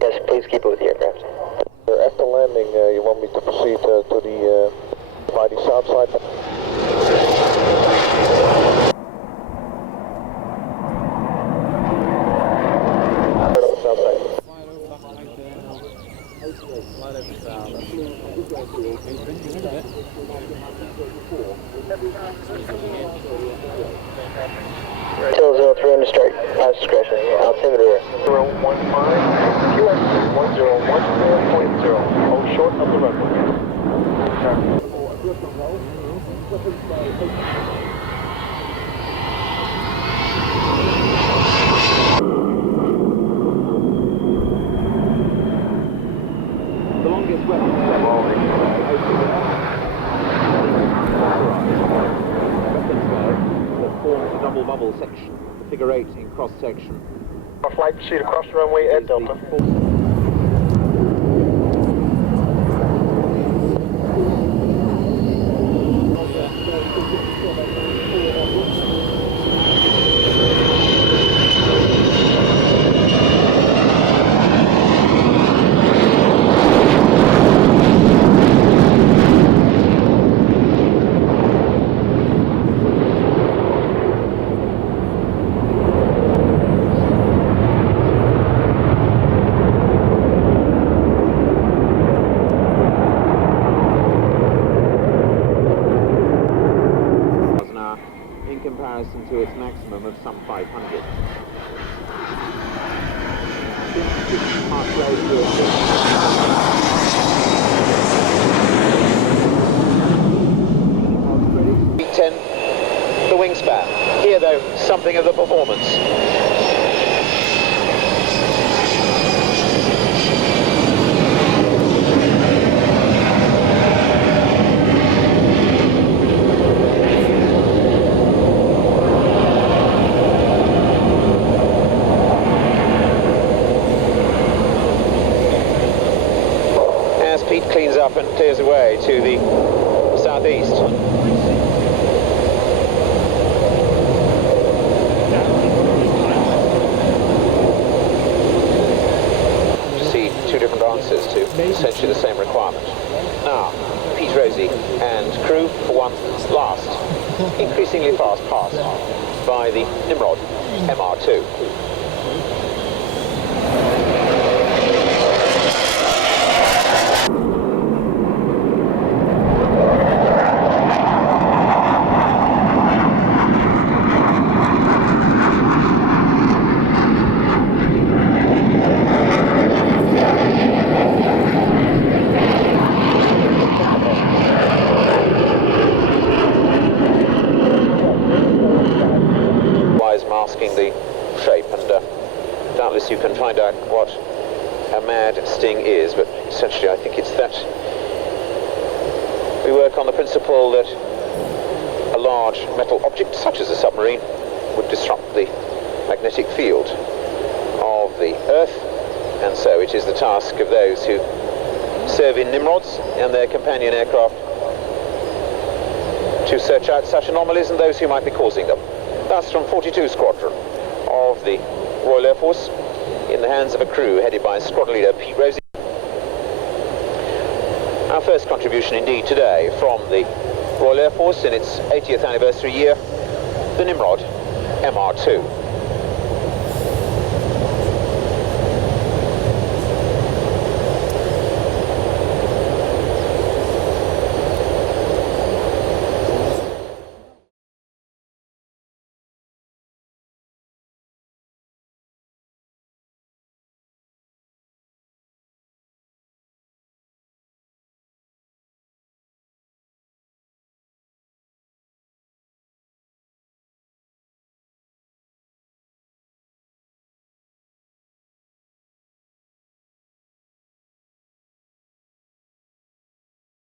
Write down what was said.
Yes, please keep it with the aircraft. After landing, you want me to proceed to the by the south side? South side. Till 03 on the start. Pass discretion. Altimeter. 015, QX 1014.0. Hold short of the runway. The longest weapon that forms a double bubble section, the figure 8 in cross section. Our flight proceed across the runway at Delta. In comparison to its maximum of some 500. Ten, the wingspan. Here though, something of the performance. Fete cleans up and clears away to the southeast. See two different answers to essentially the same requirement. Now, Pete Rosie and crew for one last, increasingly fast pass by the Nimrod MR2. Masking the shape, and doubtless you can find out what a mad sting is, but essentially I think it's that we work on the principle that a large metal object such as a submarine would disrupt the magnetic field of the Earth, and so it is the task of those who serve in Nimrods and their companion aircraft to search out such anomalies and those who might be causing them. Thus, from 42 Squadron of the Royal Air Force, in the hands of a crew headed by Squadron Leader Pete Rosie. Our first contribution indeed today from the Royal Air Force in its 80th anniversary year, the Nimrod MR2.